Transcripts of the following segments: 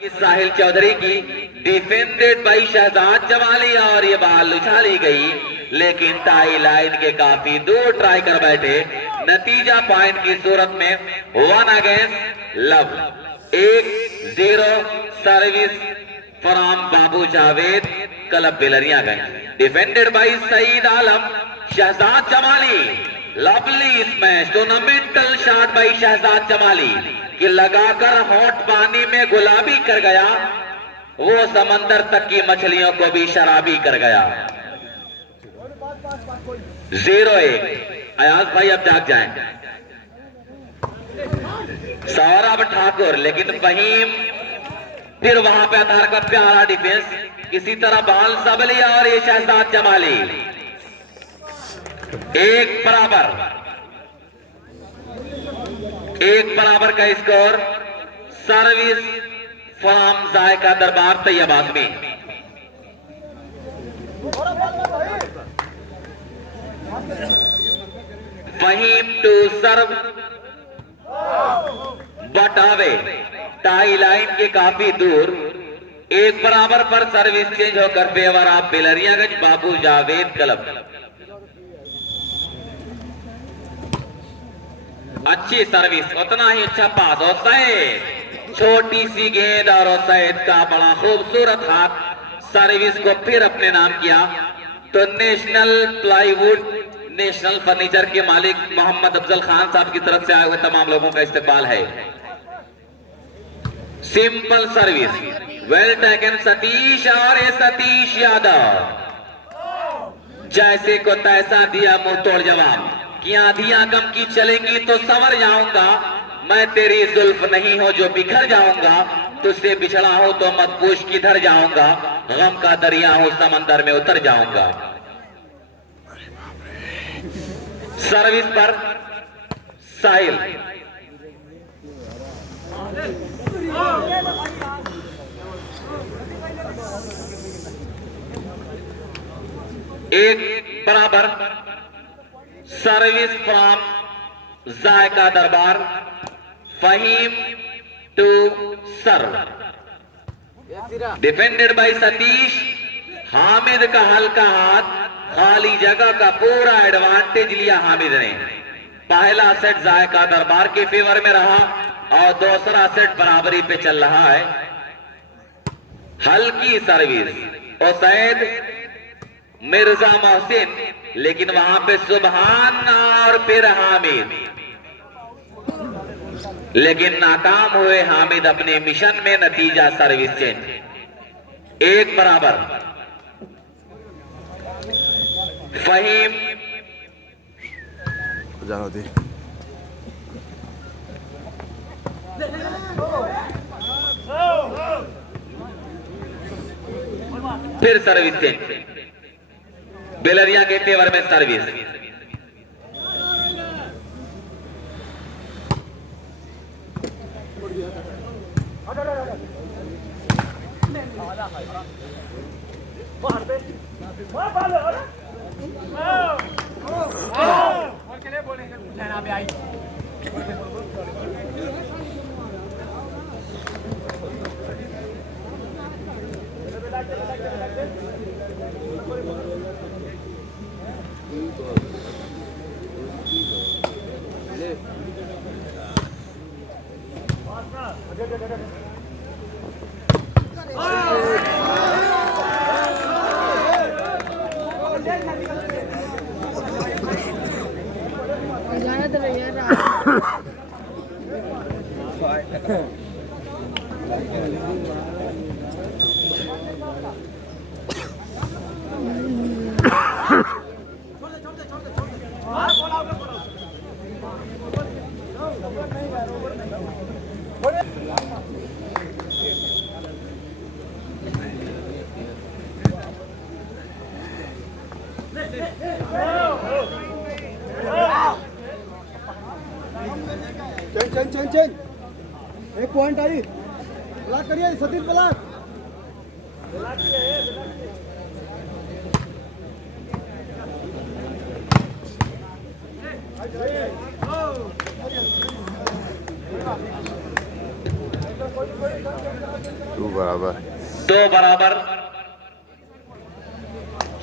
साहिल चौधरी की defended by Shahzad Jamali और ये बॉल उछाली गई, लेकिन टाई लाइन के काफी दूर ट्राई कर बैठे। नतीजा पॉइंट की सूरत में 1 against love. 1-0 service from Babu Javed, club Bilariyaganj. Defended by Saeed Alam, Shahzad Jamali. Lovely smash, tournamental shot by Shahzad Jamali कि लगाकर होंठ पानी में गुलाबी कर गया, वो समंदर तक की मछलियों को भी शराबी कर गया। 0-1। अयाज भाई अब जाग जाएं। सौरभ ठाकुर, लेकिन फहीम फिर वहां पे आधार का प्यारा डिफेंस, किसी तरह बॉल सबली और ये शहजाद जमाली। 1 बराबर का score. Service from Zaika Darbar Taiyabad में। Fahim to serve but away, tie line के काफी दूर। 1 बराबर पर सर्विस चेंज होकर favour of Bilariyaganj Babu Javed club. अच्छी सर्विस, उतना ही अच्छा पास। और सैद, छोटी सी गेंद और सैद का बड़ा खूबसूरत हाथ, सर्विस को फिर अपने नाम किया। तो नेशनल प्लाईवुड, नेशनल फर्नीचर के मालिक मोहम्मद अफजल खान साहब की तरफ से आए हुए तमाम लोगों का इस्तेमाल है। Simple service, well taken Satish. और ये सतीश यादव जैसे को तैसा दिया मुंह तोड़ जवाब कि आंधियां गम की चलेंगी तो संवर जाऊंगा, मैं तेरी जुल्फ नहीं हो जो बिखर जाऊंगा, तुझसे बिछड़ा हो तो मत पूछ किधर जाऊंगा, गम का दरिया हो समंदर में उतर जाऊंगा। सर्विस पर साहिल। एक बराबर। Service from Zaika Darbar, Faheem to serve. Defended by Satish. Hamid का हल्का हाथ, खाली जगह का पूरा एडवांटेज लिया हामिद ने। पहला सेट जायका दरबार के फेवर में रहा और दूसरा सेट बराबरी पे चल रहा है। हल्की सर्विस और सैद मिर्जा मोहसिन, लेकिन वहां पे सुबहान और फिर हामिद, लेकिन नाकाम हुए हामिद अपने मिशन में। नतीजा सर्विस चेंज। 1 बराबर। फहीम जानो दे। फिर सर्विस चेंज, बेलरिया के फेवर में service. Change 1 point I. Block करिए सतीश, ब्लॉक। 2 बराबर। 2 बराबर।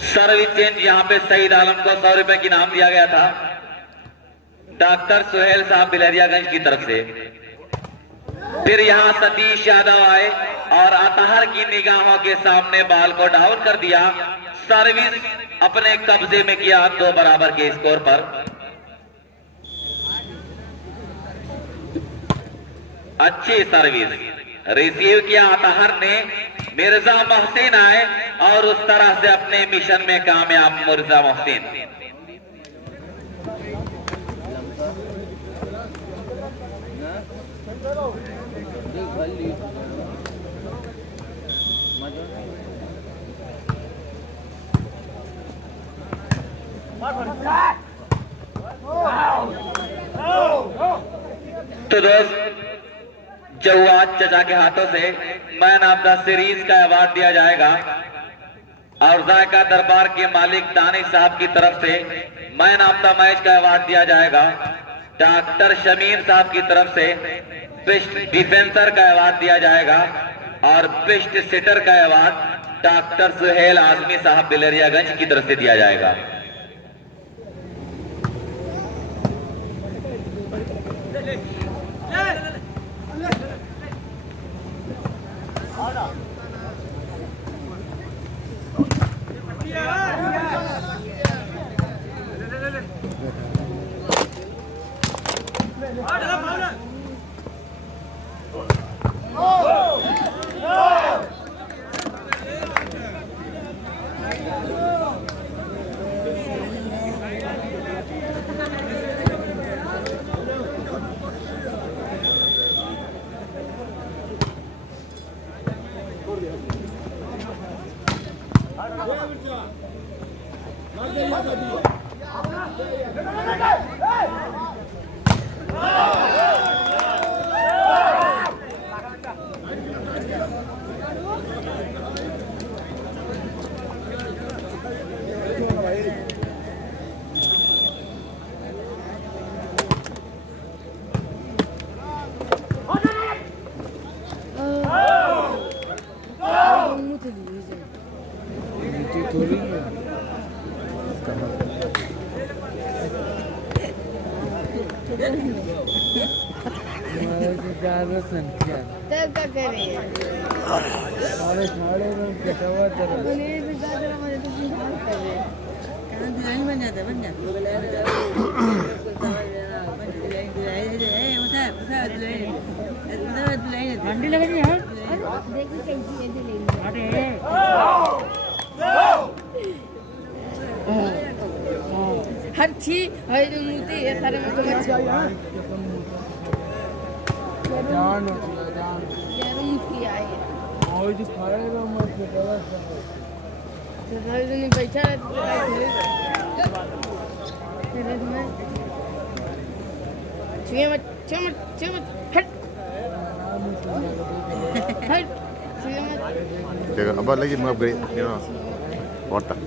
सर्विस चेंज यहाँ पे सईद आलम को 100 रुपए की इनाम दिया गया था डॉक्टर सुहेल साहब बिलरियागंज की तरफ से। फिर यहाँ सतीश यादव आए और अतहर की निगाहों के सामने बॉल को डाउन कर दिया। सर्विस अपने कब्जे में किया 2 बराबर के स्कोर पर। अच्छी सर्विस रिसीव किया अतहर ने। मिर्जा मोहसिन आए और उस तरह से अपने मिशन में कामयाब मिर्जा मोहसिन। तो दोस्त जवाद चचा के हाथों से मैन ऑफ द सीरीज का अवार्ड दिया जाएगा और जायका दरबार के मालिक दानिश साहब की तरफ से मैन ऑफ द मैच का अवार्ड दिया जाएगा। डॉक्टर शमीर साहब की तरफ से बेस्ट डिफेंसर का अवार्ड दिया जाएगा और बेस्ट सिटर का अवार्ड डॉक्टर सुहेल आजमी साहब बिलरियागंज की तरफ से दिया जाएगा। हर चीज है जो मूर्ति है सारे में तो अच्छा जान यार मूर्ति आई है और जो खड़े रहो मत गलत तो नहीं बैठा रहते फिर मैं छुए मत हट हट छुए मत Jaga abang lagi mengupgrade you know otak.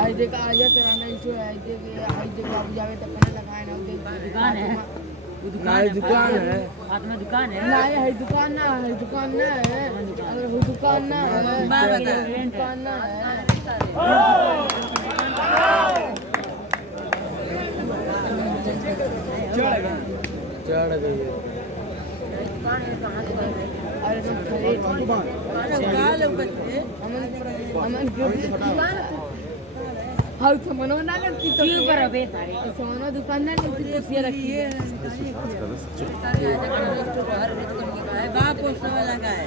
आई देख आजा कराना इशू है आई देख बाबू जावे तब पहले लगाए ना दुकान है वो दुकान है हाथ में दुकान है ना है दुकान ना है अगर वो दुकान ना है दुकान ना है चढ़ गई अरे तुम खरीद अमन हाँ सामान ना लगती तो क्यों पर अबे तारे सामान दुकान ना लगती तो ये रखी है बाप पोस्टर वाला का है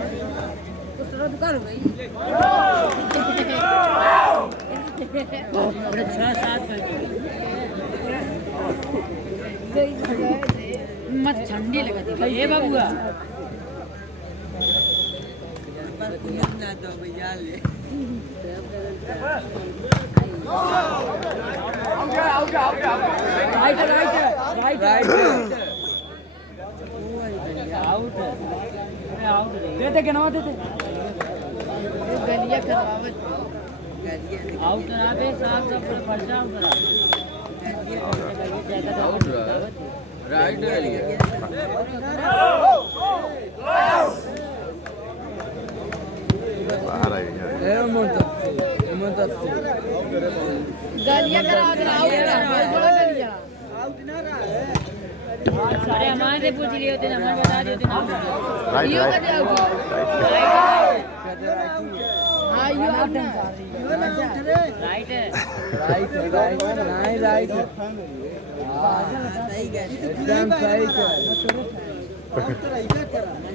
पोस्टर दुकान हो गई 6-7 मत ठंडी लगती है ये बाबूआ पर कुछ ना दो भैया ले देते के नाम देते गलिया करवावत आउट करा बे साहब सब पर्चा आउट करा बाहर आई है। गलिया करा दे आउट ना थोड़ा गलिया सारे हमारे से पूछ लिए होते नंबर बता दिए होते ना राइट यो राइट कर आउट राइट हां यो आउट राइट है एकदम सही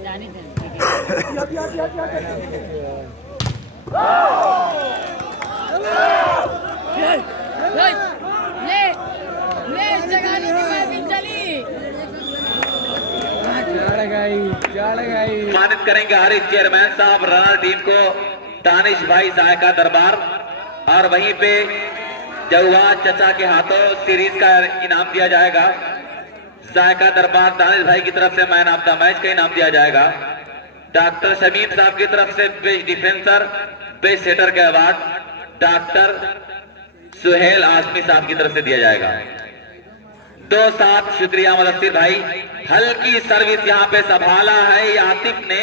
जाने थे ले ले जगाने की महफिल चली सम्मानित करेंगे हरीश चेयरमैन साहब रनर टीम को दानिश भाई जायका दरबार और वहीं पे जवाद चचा के हाथों सीरीज का इनाम दिया जाएगा। जायका दरबार दानिश भाई की तरफ से मैन ऑफ द मैच का इनाम दिया जाएगा। डॉक्टर शमीम साहब की तरफ से बेस्ट डिफेंसर बेस्ट सेटर का अवार्ड डॉक्टर सुहेल आसमी साहब की तरफ से दिया जाएगा। 2-7 शुक्रिया मुदस्सिर भाई। हल्की सर्विस यहाँ पे संभाला है आतिफ ने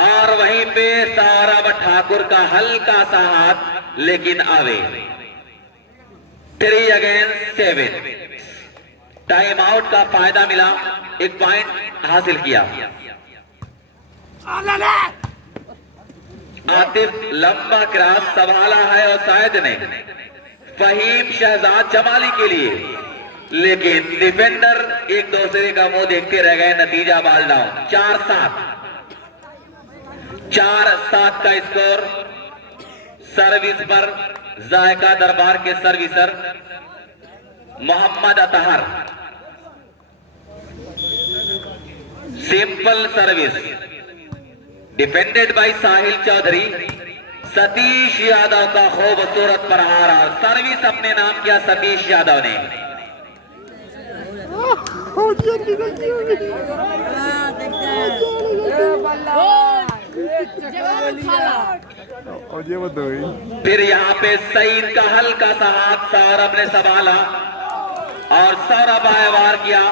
और वहीं पे सौरभ ठाकुर का हल्का सा हाथ लेकिन आवे 3 अगेंस्ट 7 टाइम आउट का फायदा मिला, एक पॉइंट हासिल किया। आतिफ लंबा क्रॉस संभाला है और शायद ने फहीम शहजाद जमाली के लिए, लेकिन डिफेंडर एक दूसरे का मुंह देखते रह गए। नतीजा बॉल डाउन 4-7 का स्कोर। सर्विस पर जायका दरबार के servicer Mohammad Athar, simple service defended by Sahil Chaudhary. Satish Yadav का खूबसूरत प्रहार, सर्विस अपने नाम किया सतीश यादव ने। और ये बताओ फिर यहाँ पे सईद का हल्का सा हाथ सौरभ ने संभाला और सौरभ आए वार किया।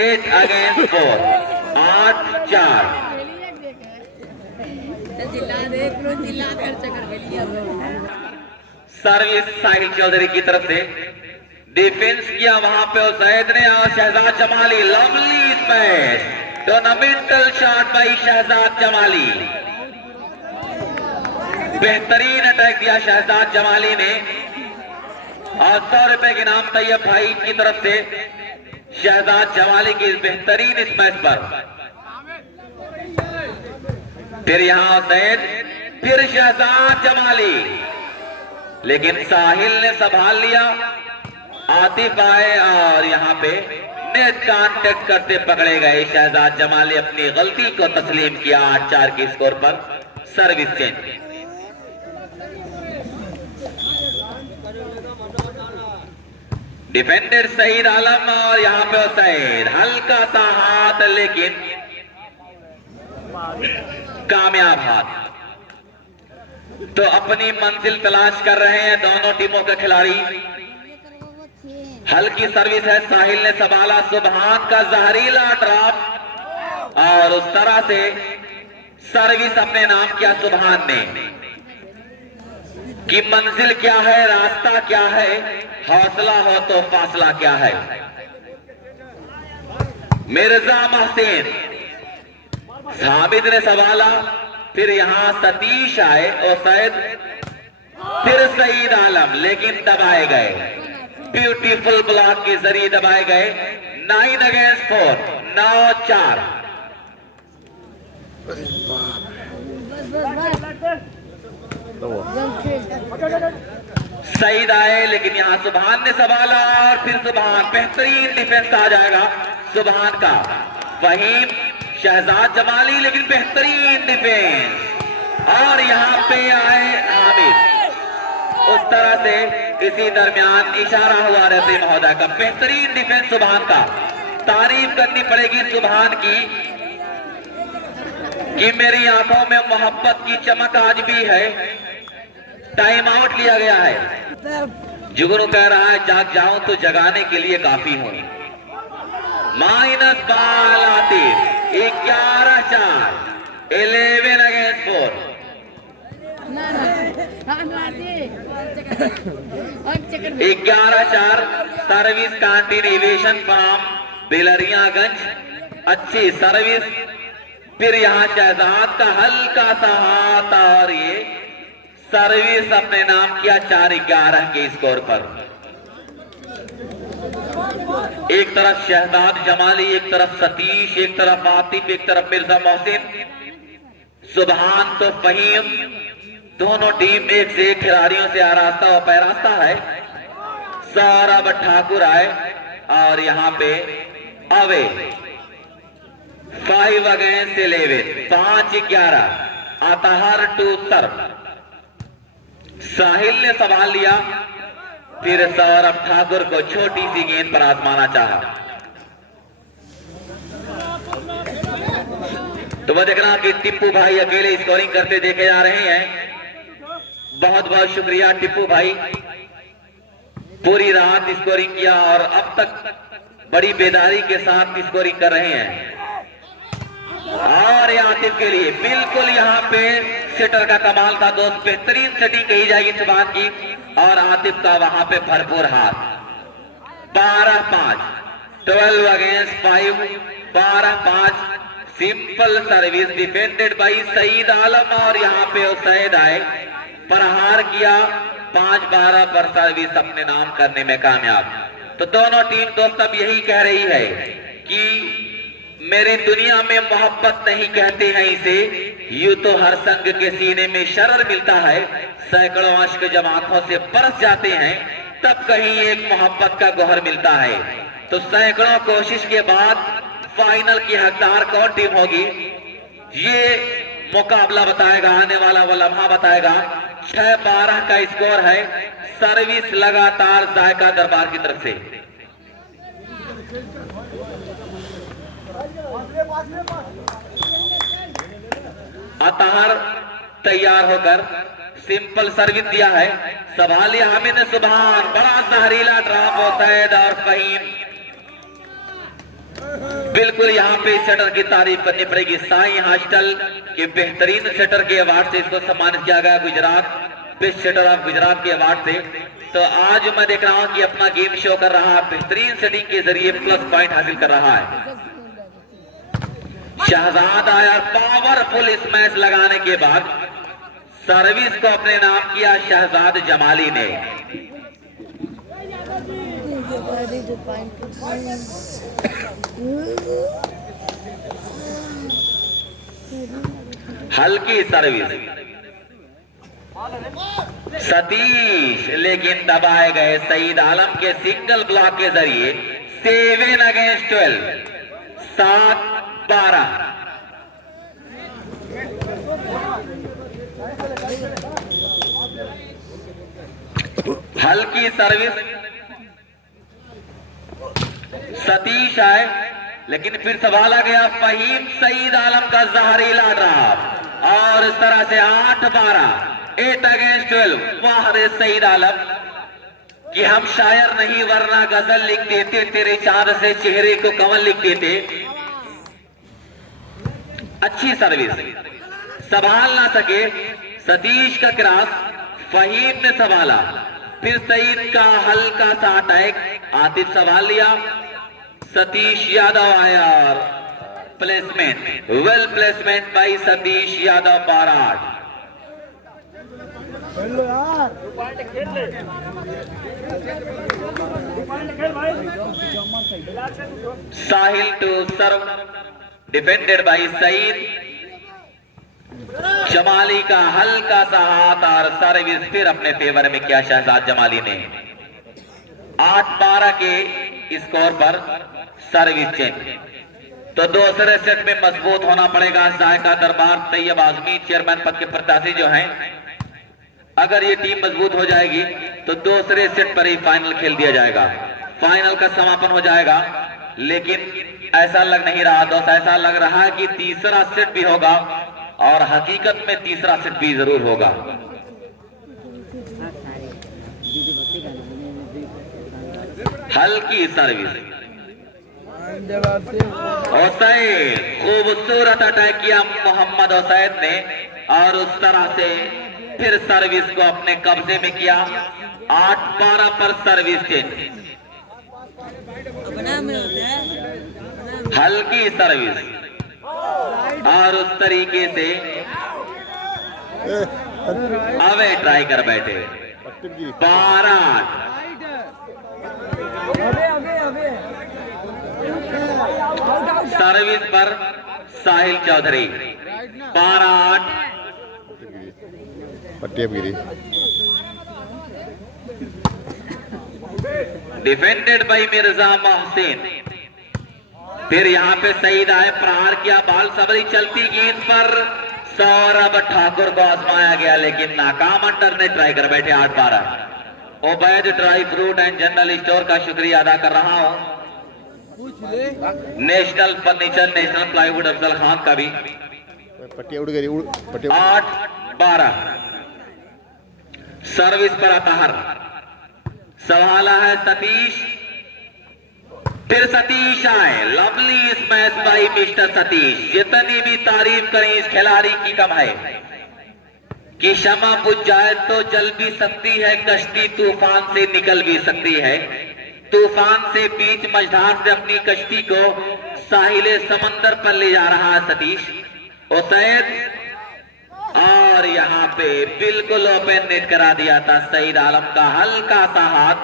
8 अगेंस्ट 4 8-4। सर्विस साहिल चौधरी की तरफ से डिफेंस किया वहां पे जैद ने और Shahzad Jamali. Lovely smash tournamental shot by Shahzad Jamali. बेहतरीन अटैक दिया शहजाद जमाली ने और 100 रुपए के इनाम तैयब भाई की तरफ से शहजाद जमाली की इस बेहतरीन स्मैश पर। फिर यहां सैद, फिर शहजाद जमाली, लेकिन साहिल ने संभाल लिया। आतिफ आए और यहां पे नेट कांटेक्ट करते पकड़े गए। शहजाद जमाली अपनी गलती को तस्लीम किया। 8-4 के स्कोर पर service change. Defended Saeed Alam और यहां पे सईद हल्का सा हाथ लेकिन कामयाब हाथ। तो अपनी मंजिल तलाश कर रहे हैं दोनों टीमों के खिलाड़ी। हल्की सर्विस है, साहिल ने संभाला। सुभान का जहरीला ड्रॉप और उस तरह से सर्विस अपने नाम किया सुभान ने। कि मंजिल क्या है, रास्ता क्या है, हौसला हो तो फासला क्या है। मिर्जा महसीन, साबिद ने संभाला। फिर यहां सतीश आए और शायद फिर सईद आलम, लेकिन दबाए गए। ब्यूटीफुल ब्लॉक के जरिए दबाए गए। 9 अगेंस्ट 4 9-4। सईद आए लेकिन यहां सुभान ने संभाला और फिर सुभान बेहतरीन डिफेंस आ जाएगा सुभान का। फहीम शहजाद जमाली, लेकिन बेहतरीन डिफेंस और यहां पे आए हामिद। उस तरह से इसी दरमियान इशारा हुआ रेफरी महोदय का। बेहतरीन डिफेंस सुभान का। तारीफ करनी पड़ेगी सुभान की कि मेरी आंखों में मोहब्बत की चमक आज भी है। टाइम आउट लिया गया है। जुगनू कह रहा है जाग जाऊं तो जगाने के लिए काफी हूं। Minus ball Atif. 11-4, 11 अगेंस्ट 4। ना ना 11-4 सर्विस कंटिन्यूएशन फ्रॉम बिलरियागंज। अच्छी सर्विस। फिर यहाँ शहजाद का हल्का सा हाथ और ये सर्विस अपने नाम किया 4-11 के स्कोर पर। एक तरफ शहजाद जमाली, एक तरफ सतीश, एक तरफ आतिफ, एक तरफ मिर्जा मोहसिन, सुभान तो फहीम। दोनों टीम एक से एक खिलाड़ियों से आरास्ता और पैरास्ता है। सौरभ ठाकुर आए और यहाँ पे away 5 against 11, 5-11। Athar to serve. Sahil ने संभाल लिया, फिर सौरभ ठाकुर को छोटी सी गेंद पर आजमाना चाहा। तो वह देखना कि टिप्पू भाई अकेले स्कोरिंग करते देखे जा रहे हैं। बहुत बहुत शुक्रिया टिप्पू भाई, पूरी रात स्कोरिंग किया और अब तक बड़ी बेदारी के साथ स्कोरिंग कर रहे हैं। और आतिफ के लिए बिल्कुल यहाँ पे सेटर का कमाल था दोस्त। बेहतरीन सेटिंग कही जाएगी इस बात की, और आतिफ का वहां पे भरपूर हाथ। 12-5, 12 against 5, 12-5। Simple service defended by Saeed Alam, और यहाँ पे सैयद आए, प्रहार किया। 5-12 पर सर्विस अपने नाम करने में कामयाब। तो दोनों टीम दोस्त अब यही कह रही है कि मेरी दुनिया में मोहब्बत नहीं कहते हैं इसे, यूं तो हर संग के सीने में शरर मिलता है। सैकड़ों अश्क जब आंखों से बरस जाते हैं, तब कहीं एक मोहब्बत का गौहर मिलता है। तो सैकड़ों कोशिश के बाद फाइनल की हकदार कौन टीम होगी, ये मुकाबला बताएगा, आने वाला वो लम्हा बताएगा। 6-12 का स्कोर है। सर्विस लगातार जायका दरबार की तरफ से। अतहर तैयार होकर सिंपल सर्विस दिया है। संभाली हामिद सुभान, बड़ा जहरीला ड्रॉप हो सैयद और फहीम। बिल्कुल यहाँ पे सेटर की तारीफ करनी पड़ेगी। साई हॉस्टल के बेहतरीन सेटर के अवार्ड से इसको सम्मानित किया गया, Gujarat best setter of Gujarat के अवार्ड से। तो आज मैं देख रहा हूँ कि अपना गेम शो कर रहा है, बेहतरीन सेटिंग के जरिए प्लस पॉइंट हासिल कर रहा है। शहजाद आया, पावरफुल स्मैश लगाने के बाद सर्विस को अपने नाम किया शहजाद जमाली ने। हल्की सर्विस सतीश, लेकिन दबाए गए सईद आलम के सिंगल ब्लॉक के जरिए। 7 अगेंस्ट 12, 7-12। हल्की सर्विस सतीश आए, लेकिन फिर संभाला गया फहीम। सईद आलम का जहरीला ड्रॉप, और इस तरह से 8-12, 8 अगेंस्ट 12। वाह रे सईद आलम कि हम शायर नहीं वरना गजल लिख देते, तेरे चांद से चेहरे को कमल लिख देते। अच्छी सर्विस, संभाल ना सके सतीश का क्रॉस, फहीम ने संभाला। फिर सईद का हल्का सा अटैक, आतिफ संभाल लिया। सतीश यादव आया और placement, well placement by Satish Yadav. 12-8। Sahil to serve, defended by Saeed. Jamali का हल्का सा हाथ और सर्विस फिर अपने फेवर में किया शहजाद जमाली ने। 8-12 के स्कोर पर सर्विस चेंज। तो दूसरे सेट में मजबूत होना पड़ेगा। जायका दरबार तैयब आजमी चेयरमैन पद के प्रत्याशी जो हैं, अगर ये टीम मजबूत हो जाएगी तो दूसरे सेट पर ही फाइनल खेल दिया जाएगा, फाइनल का समापन हो जाएगा। लेकिन ऐसा लग नहीं रहा दोस्त, ऐसा लग रहा है कि तीसरा सेट भी होगा, और हकीकत में तीसरा सेट भी जरूर होगा। हल्की सर्विस हुसैन खूबसूरत अटैक किया मोहम्मद हुसैन ने और उस तरह से फिर सर्विस को अपने कब्जे में किया। 8-12 पर सर्विस चेंज, हल्की सर्विस और उस तरीके से अवे ट्राई कर बैठे। 12-8 सर्विस पर साहिल चौधरी। 12-8 पट्टी अब गिरी। Defended by Mirza Mohsin. फिर यहाँ पे सईद आए, प्रहार किया, बाल सबरी चलती गेंद पर सौरभ ठाकुर को आजमाया गया लेकिन नाकाम। अंडर ने ट्राई कर बैठे। 8-12। Obaid dry fruit and general store का शुक्रिया अदा कर रहा हूँ। National furniture, national plywood Afzal Khan का भी। पट्टी उड़ गई, पट्टी। 8-12 सर्विस पर अतहर। सवाला है सतीश, फिर सतीश आए। Lovely smash by mister Satish. जितनी भी तारीफ करें इस खिलाड़ी की कम है कि क्षमा बुझ जाए तो जल भी सकती है कश्ती, तूफान से निकल भी सकती है। तूफान से बीच मझधार से अपनी कश्ती को साहिले समंदर पर ले जा रहा है सतीश हुसैन। और यहाँ पे बिल्कुल ओपन नेट करा दिया था सईद आलम का। हल्का सा हाथ,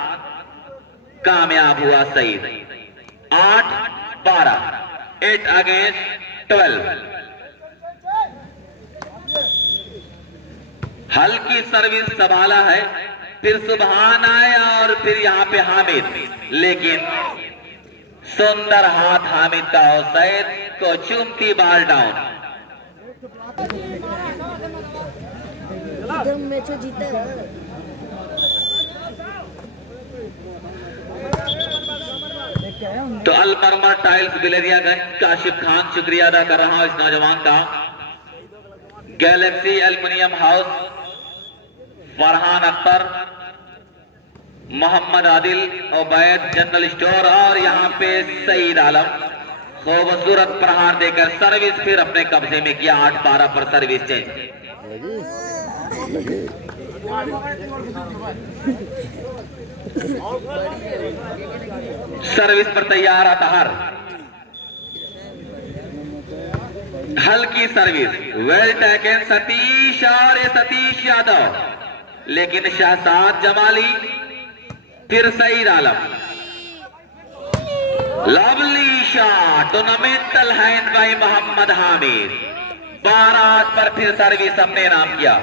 कामयाब हुआ सईद। 8-12 8 अगेंस्ट 12। हल्की सर्विस संभाला है, फिर सुबहान आए और फिर यहाँ पे हामिद, लेकिन सुंदर हाथ हामिद का हुसैन को चूमती बाल डाउन। तो अलमरमा टाइल्स बिलरियागंज काशिफ खान शुक्रिया अदा कर रहा हूं इस नौजवान का। Galaxy aluminium house Farhan Akhtar, Mohammad Adil, Obaid general store और यहाँ पे सईद आलम खूबसूरत प्रहार देकर सर्विस फिर अपने कब्जे में किया। 8-12 पर सर्विस चेंज। सर्विस पर तैयार अतहर। हल्की सर्विस, वेल टेकन सतीश और सतीश यादव, लेकिन शहजाद जमाली, फिर Saeed Alam. Lovely shot, tournamental hand by Mohammad Hamid. 12-8 पर फिर सर्विस अपने नाम किया।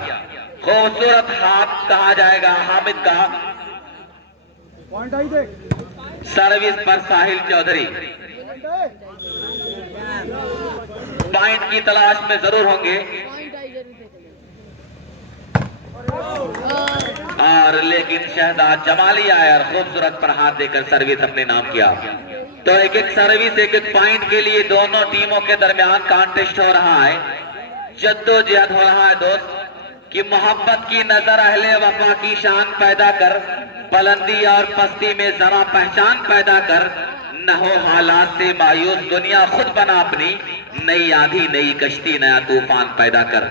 खूबसूरत हाथ कहा जाएगा हामिद का। सर्विस पर साहिल चौधरी पॉइंट की तलाश में जरूर होंगे और लेकिन शहजाद जमाली आया और खूबसूरत पर हाथ देकर सर्विस अपने नाम किया। तो एक एक सर्विस, एक एक पॉइंट के लिए दोनों टीमों के दरमियान कॉन्टेस्ट हो रहा है, जद्दोजहद हो रहा है दोस्त, कि मोहब्बत की नजर अहले वफा की शान पैदा कर, बुलंदी और पस्ती में जरा पहचान पैदा कर, न हो हालात से मायूस दुनिया खुद बना अपनी, नई आंधी नई कश्ती नया तूफान पैदा कर।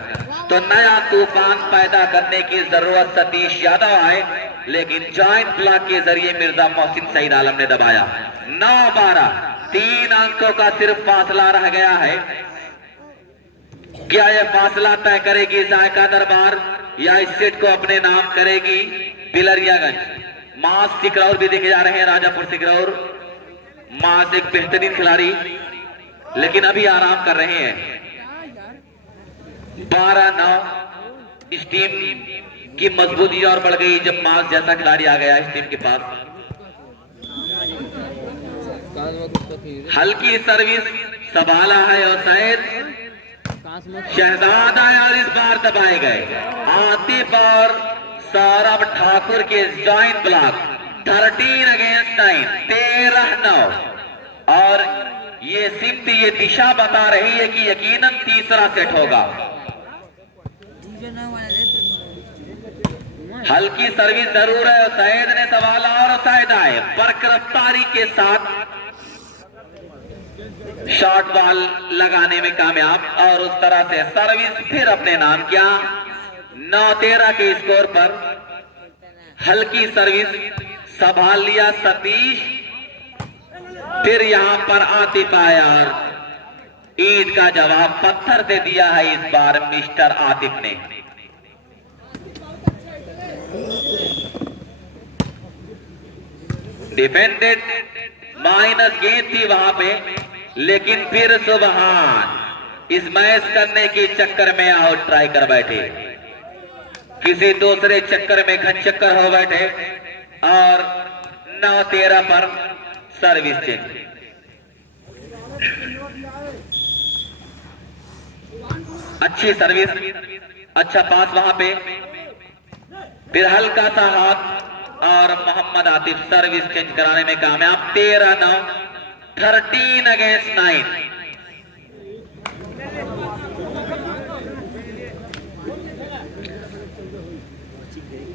तो नया तूफान पैदा करने की जरूरत सतीश यादव आए, लेकिन जॉइंट ब्लॉक के जरिए मिर्जा मोहसिन सईद आलम ने दबाया। 9-12 3 अंकों का सिर्फ फासला रह गया है। क्या यह फासला तय करेगी जायका दरबार या इस सेट को अपने नाम करेगी बिलरियागंज। मास सिकरौर भी देखे जा रहे हैं, राजापुर सिकरौर मास एक बेहतरीन खिलाड़ी, लेकिन अभी आराम कर रहे हैं। 12-9 इस टीम की मजबूती और बढ़ गई जब मास जैसा खिलाड़ी आ गया इस टीम के पास। हल्की सर्विस संभाला है और शायद शहजाद आए और इस बार दबाए गए। आतिफ और सौरभ ठाकुर के जॉइंट ब्लॉक। 13 अगेंस्ट 9, 13-9 और ये सिमत ये दिशा बता रही है कि यकीनन तीसरा सेट होगा। हल्की सर्विस जरूर है, सैयद ने सवाल और सैयद आए बरकरफ्तारी के साथ शॉर्ट बॉल लगाने में कामयाब और उस तरह से सर्विस फिर अपने नाम किया। 9-13 के स्कोर पर हल्की सर्विस संभाल लिया सतीश, फिर यहां पर आतिफ आया और ईंट का जवाब पत्थर से दिया है इस बार मिस्टर आतिफ ने। डिफेंडेड माइनस गेंद थी वहां पे, लेकिन फिर सुबहान इस मैच करने के चक्कर में आउट ट्राई कर बैठे, किसी दूसरे चक्कर में घन चक्कर हो बैठे और 9-13 पर सर्विस चेंज। अच्छी सर्विस, अच्छा पास वहां पे, फिर हल्का सा हाथ और मोहम्मद आतिफ सर्विस चेंज कराने में कामयाब। 13-9, 13 अगेंस्ट 9।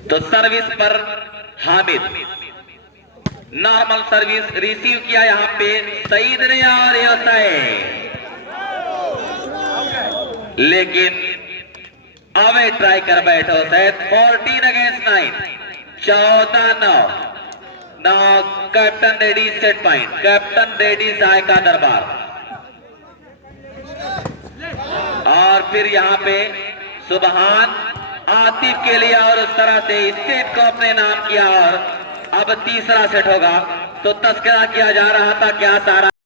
तो सर्विस पर हामिद, नॉर्मल सर्विस रिसीव किया यहां पे सईद ने और लेकिन अवे ट्राई कर बैठो Syed. 14 against 9, 14-9। Now captain ready set point, captain ready Sai का दरबार। और फिर यहां पे सुबहान आतिफ के लिए और उस तरह से इस सेट को अपने नाम किया और अब तीसरा सेट होगा। तो तस्करा किया जा रहा था क्या सारा